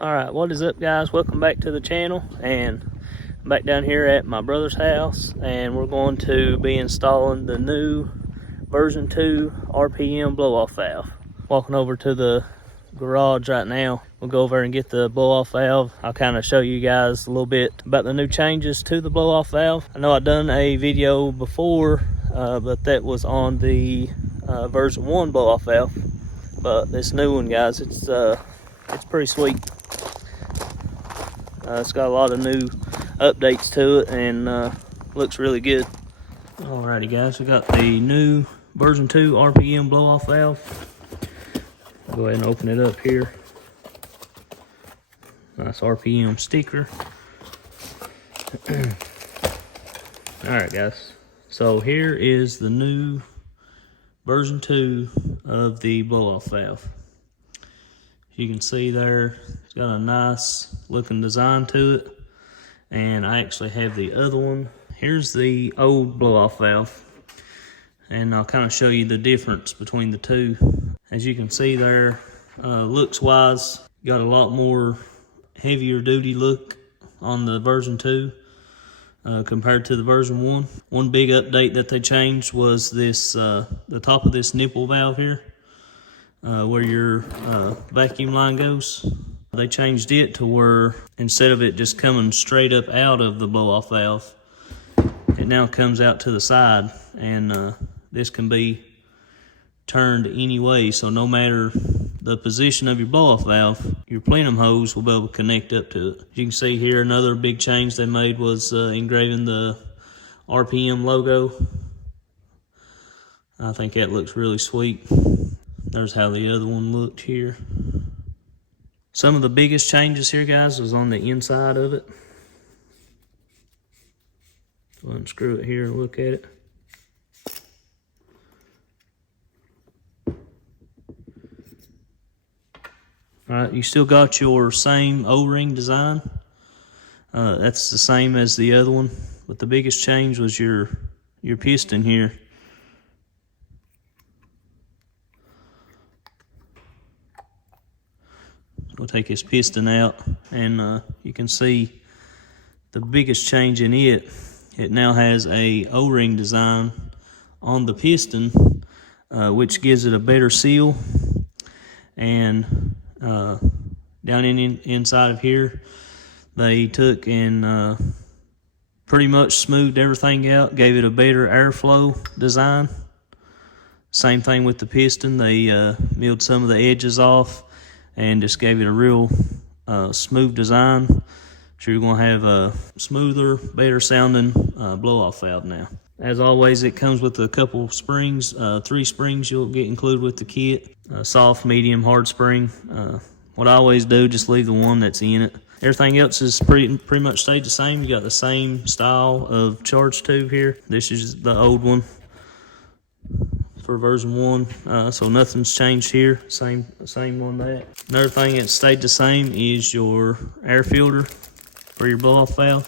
Alright, what is up guys? Welcome back to the channel, and I'm back down here at my brother's house, and we're going to be installing the new version 2 RPM blow-off valve. Walking over to the garage right now. We'll go over and get the blow-off valve. I'll kind of show you guys a little bit about the new changes to the blow-off valve. I know I've done a video before, but that was on the version 1 blow-off valve. But this new one, guys, it's pretty sweet. It's got a lot of new updates to it, and looks really good. Alrighty guys, we got the new version 2 RPM blow-off valve. I'll go ahead and open it up here. Nice RPM sticker. Alright guys, so here is the new version 2 of the blow-off valve. You can see there, it's got a nice looking design to it, and I actually have the other one. Here's the old blow-off valve, and I'll kind of show you the difference between the two. As you can see there, looks wise, got a lot more heavier duty look on the version 2 compared to the version 1. One big update that they changed was this, the top of this nipple valve here. Where your vacuum line goes. They changed it to where instead of it just coming straight up out of the blow-off valve, it now comes out to the side, and this can be turned any way, so no matter the position of your blow-off valve, your plenum hose will be able to connect up to it. You can see here another big change they made was engraving the RPM logo. I think that looks really sweet. There's how the other one looked here. Some of the biggest changes here, guys, was on the inside of it. Go ahead and screw it here and look at it. Alright, you still got your same O-ring design. That's the same as the other one, but the biggest change was your piston here. We'll take his piston out, and you can see the biggest change in it. It now has a O-ring design on the piston, which gives it a better seal. And down inside of here, they took and pretty much smoothed everything out, gave it a better airflow design. Same thing with the piston. They milled some of the edges off and just gave it a real smooth design. So you're gonna have a smoother, better sounding blow-off valve now. As always, it comes with a couple springs, 3 springs you'll get included with the kit. Soft, medium, hard spring. What I always do, just leave the one that's in it. Everything else is pretty much stayed the same. You got the same style of charge tube here. This is the old one for version 1, so nothing's changed here. Same on that. Another thing that stayed the same is your air filter for your blow-off valve.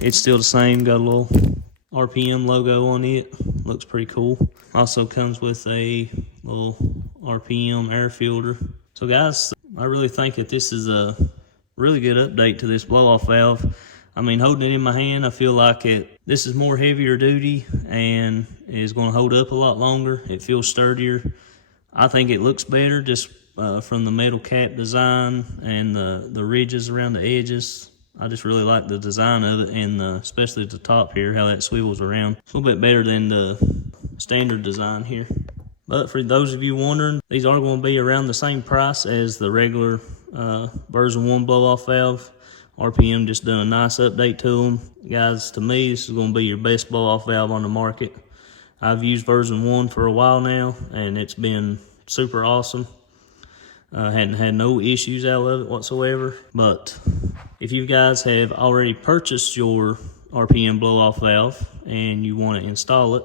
It's still the same, got a little RPM logo on it. Looks pretty cool. Also comes with a little RPM air filter. So guys, I really think that this is a really good update to this blow-off valve. I mean, holding it in my hand, I feel like this is more heavier duty and is going to hold up a lot longer. It feels sturdier. I think it looks better just from the metal cap design and the ridges around the edges. I just really like the design of it, and especially at the top here, how that swivels around. It's a little bit better than the standard design here. But for those of you wondering, these are going to be around the same price as the regular version 1 blow-off valve. RPM just done a nice update to them. Guys, to me, this is going to be your best blow-off valve on the market. I've used version 1 for a while now, and it's been super awesome. Hadn't had no issues out of it whatsoever. But if you guys have already purchased your RPM blow-off valve and you want to install it,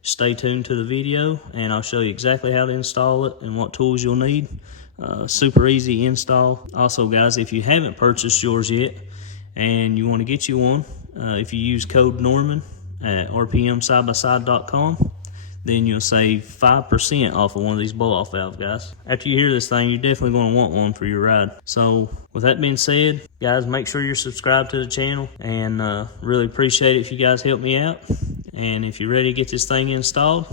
stay tuned to the video, and I'll show you exactly how to install it and what tools you'll need. Super easy install. Also guys, if you haven't purchased yours yet and you want to get you one, if you use code Norman at rpmsidebyside.com, then you'll save 5% off of one of these blow-off valves, guys. After you hear this thing, you're definitely going to want one for your ride. So with that being said, guys, make sure you're subscribed to the channel, and really appreciate it if you guys help me out. And if you're ready to get this thing installed,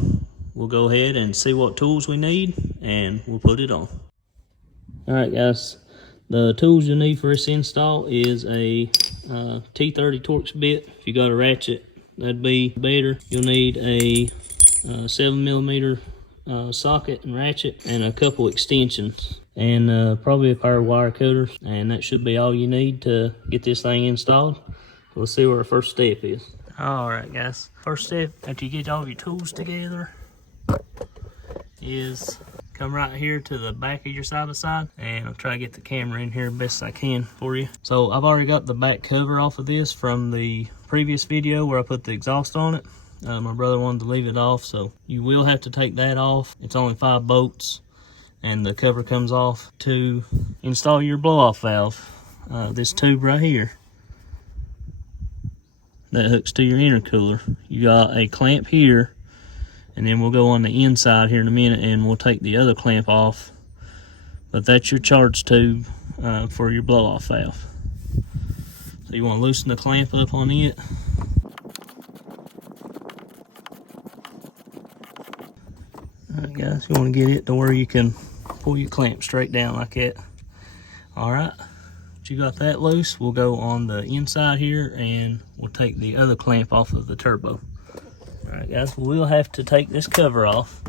we'll go ahead and see what tools we need, and we'll put it on. All right, guys, the tools you'll need for this install is a T30 Torx bit. If you got a ratchet, that'd be better. You'll need a 7mm socket and ratchet, and a couple extensions, and probably a pair of wire cutters, and that should be all you need to get this thing installed. We'll see what our first step is. All right, guys, first step after you get all of your tools together is come right here to the back of your side-by-side, and I'll try to get the camera in here best I can for you. So I've already got the back cover off of this from the previous video where I put the exhaust on it. My brother wanted to leave it off, so you will have to take that off. It's only 5 bolts, and the cover comes off. To install your blow-off valve, this tube right here that hooks to your intercooler, you got a clamp here, and then we'll go on the inside here in a minute and we'll take the other clamp off. But that's your charge tube for your blow-off valve. So you want to loosen the clamp up on it. Alright, guys, you want to get it to where you can pull your clamp straight down like that. Alright, once you got that loose, we'll go on the inside here and we'll take the other clamp off of the turbo. Alright, guys, we'll have to take this cover off.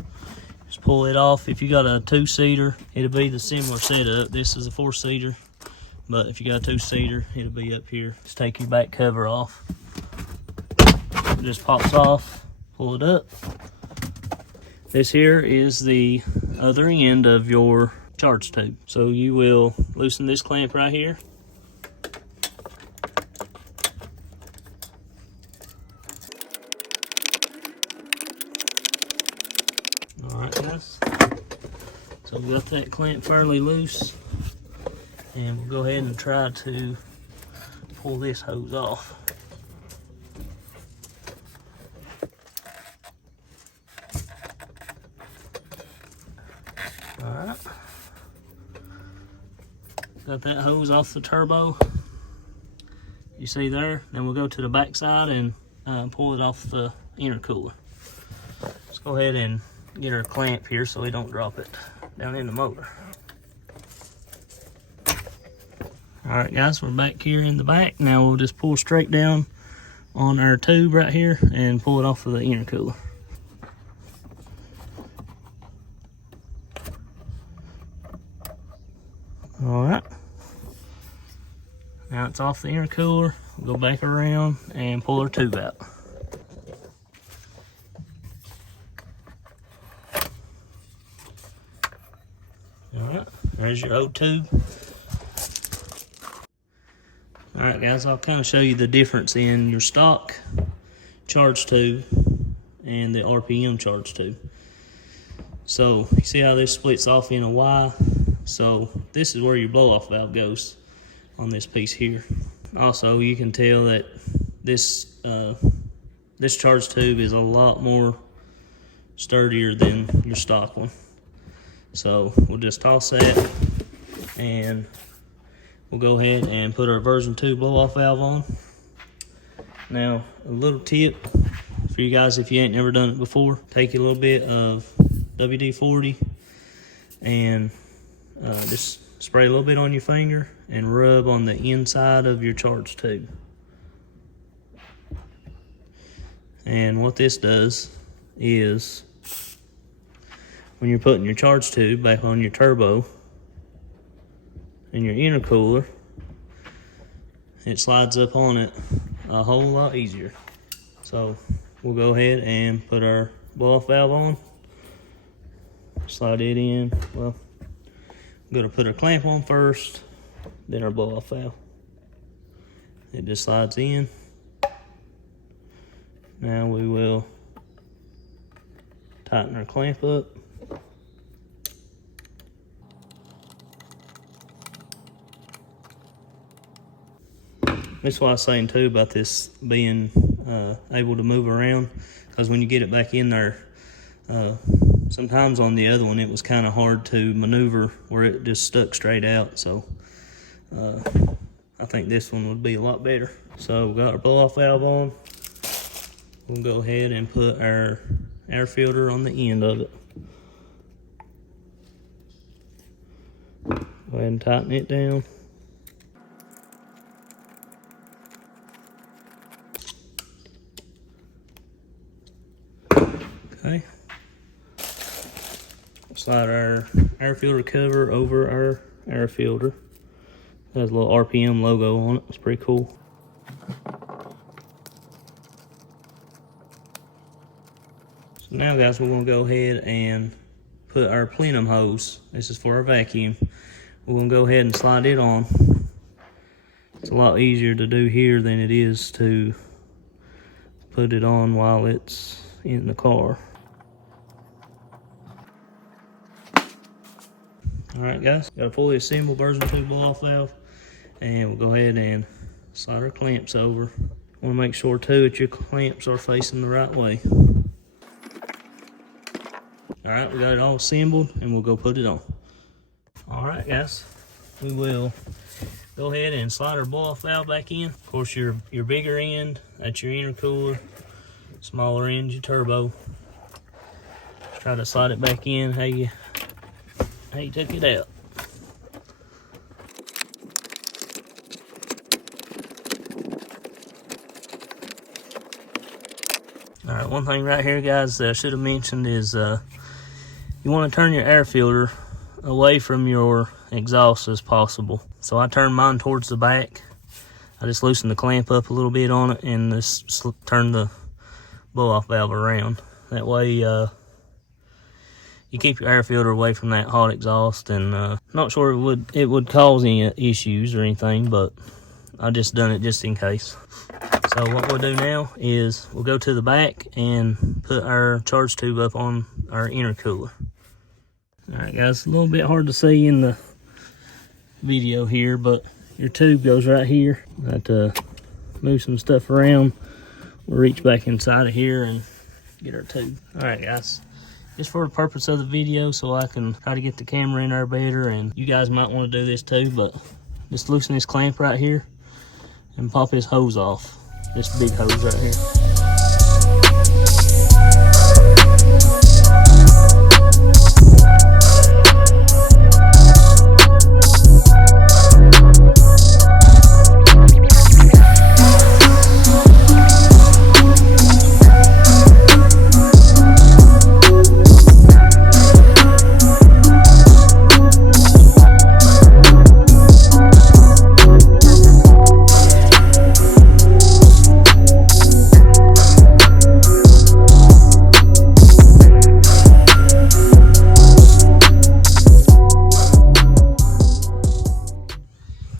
Just pull it off. If you got a 2-seater, it'll be the similar setup. This is a 4-seater, but if you got a 2-seater, it'll be up here. Just take your back cover off. It just pops off, pull it up. This here is the other end of your charge tube. So you will loosen this clamp right here. Alright, guys. So we got that clamp fairly loose, and we'll go ahead and try to pull this hose off. Alright, got that hose off the turbo, you see there. Then we'll go to the back side and pull it off the intercooler. Let's go ahead and get our clamp here so we don't drop it down in the motor. Alright, guys, we're back here in the back. Now we'll just pull straight down on our tube right here and pull it off of the intercooler. Alright, now it's off the intercooler. We'll go back around and pull our tube out. Alright, there's your old tube. Alright, guys, I'll kind of show you the difference in your stock charge tube and the RPM charge tube. So you see how this splits off in a Y? So this is where your blow-off valve goes on this piece here. Also, you can tell that this this charge tube is a lot more sturdier than your stock one. So we'll just toss that, and we'll go ahead and put our version 2 blow-off valve on. Now, a little tip for you guys if you ain't never done it before: take a little bit of WD-40 and just spray a little bit on your finger and rub on the inside of your charge tube. And what this does is, when you're putting your charge tube back on your turbo and your intercooler, it slides up on it a whole lot easier. So we'll go ahead and put our blow-off valve on, slide it in. Well, I'm going to put our clamp on first, then our blow-off valve. It just slides in. Now we will tighten our clamp up. That's why I was saying too about this being able to move around, because when you get it back in there, Sometimes on the other one it was kind of hard to maneuver where it just stuck straight out, so I think this one would be a lot better. So we got our blow-off valve on. We'll go ahead and put our air filter on the end of it. Go ahead and tighten it down. Okay. Slide our air filter cover over our air filter. It has a little RPM logo on it. It's pretty cool. So now, guys, we're going to go ahead and put our plenum hose. This is for our vacuum. We're going to go ahead and slide it on. It's a lot easier to do here than it is to put it on while it's in the car. Alright, guys, got a fully assembled version 2 blow-off valve, and we'll go ahead and slide our clamps over. Want to make sure too that your clamps are facing the right way. Alright, we got it all assembled, and we'll go put it on. Alright, guys, we will go ahead and slide our blow-off valve back in. Of course, your bigger end, that's your intercooler. Smaller end, your turbo. Try to slide it back in how you took it out. Alright, one thing right here, guys, that I should have mentioned is you want to turn your air filter away from your exhaust as possible. So I turn mine towards the back. I just loosen the clamp up a little bit on it and just turn the blow-off valve around. That way you keep your air filter away from that hot exhaust, and not sure it would cause any issues or anything, but I just done it just in case. So what we'll do now is we'll go to the back and put our charge tube up on our intercooler. Alright, guys, a little bit hard to see in the video here, but your tube goes right here. I have to move some stuff around. We'll reach back inside of here and get our tube. Alright, guys, just for the purpose of the video, so I can try to get the camera in there better, and you guys might want to do this too, but just loosen this clamp right here and pop this hose off. This big hose right here.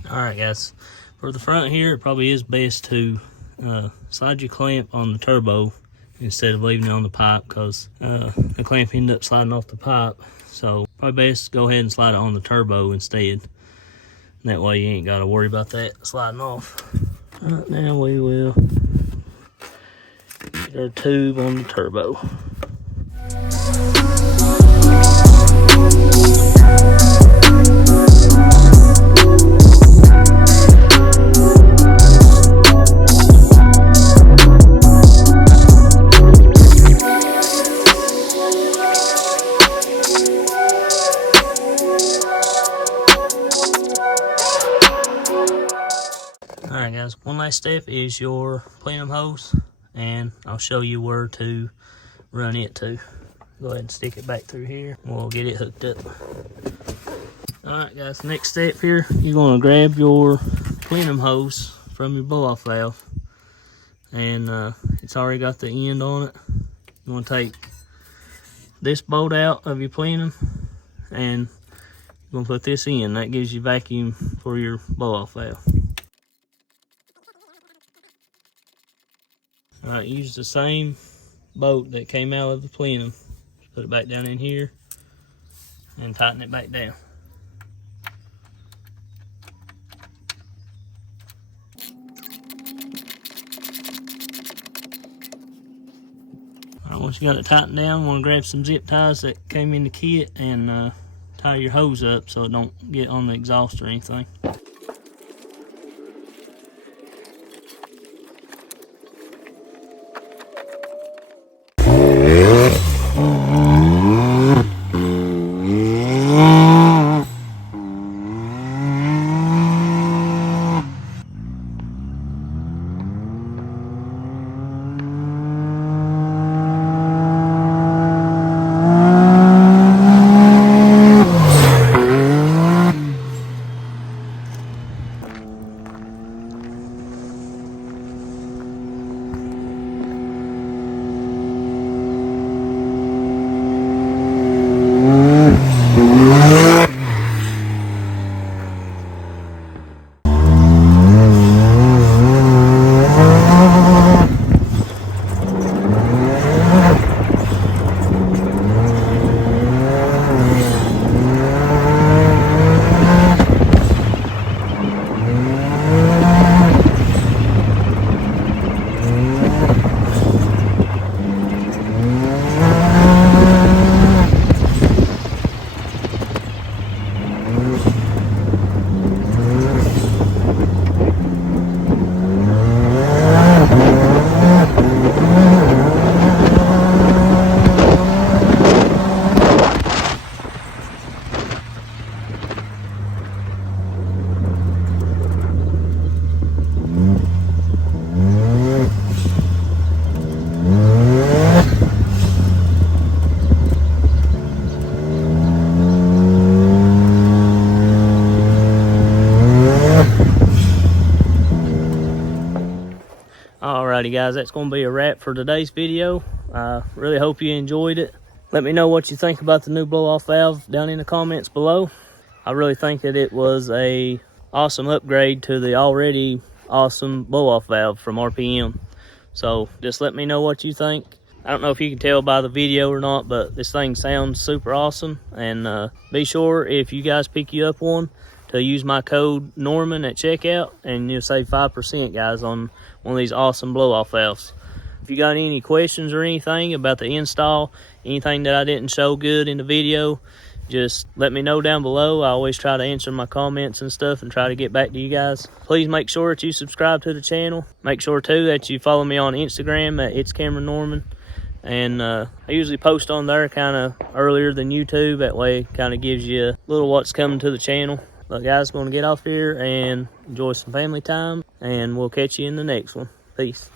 Alright, guys, for the front here, it probably is best to slide your clamp on the turbo instead of leaving it on the pipe, because the clamp ended up sliding off the pipe. So probably best to go ahead and slide it on the turbo instead. That way you ain't got to worry about that sliding off. Alright, now we will get our tube on the turbo. Alright, guys, one last step is your plenum hose, and I'll show you where to run it to. Go ahead and stick it back through here. We'll get it hooked up. Alright, guys, next step here, you're going to grab your plenum hose from your blow-off valve, and it's already got the end on it. You want to take this bolt out of your plenum, and you're going to put this in. That gives you vacuum for your blow-off valve. Alright, use the same bolt that came out of the plenum. Put it back down in here and tighten it back down. Alright, Once you got it tightened down, want to grab some zip ties that came in the kit and tie your hose up so it don't get on the exhaust or anything. Alrighty guys, that's going to be a wrap for today's video. I really hope you enjoyed it. Let me know what you think about the new blow-off valve down in the comments below. I really think that it was a awesome upgrade to the already awesome blow-off valve from RPM. So just let me know what you think. I don't know if you can tell by the video or not, but this thing sounds super awesome. And be sure, if you guys pick you up one, to use my code Norman at checkout, and you'll save 5%, guys, on one of these awesome blow-off valves. If you got any questions or anything about the install, anything that I didn't show good in the video, just let me know down below. I always try to answer my comments and stuff and try to get back to you guys. Please make sure that you subscribe to the channel. Make sure too that you follow me on Instagram at It's Cameron Norman. And I usually post on there kind of earlier than YouTube. That way it kind of gives you a little what's coming to the channel. But guys, going to get off here and enjoy some family time, and we'll catch you in the next one. Peace.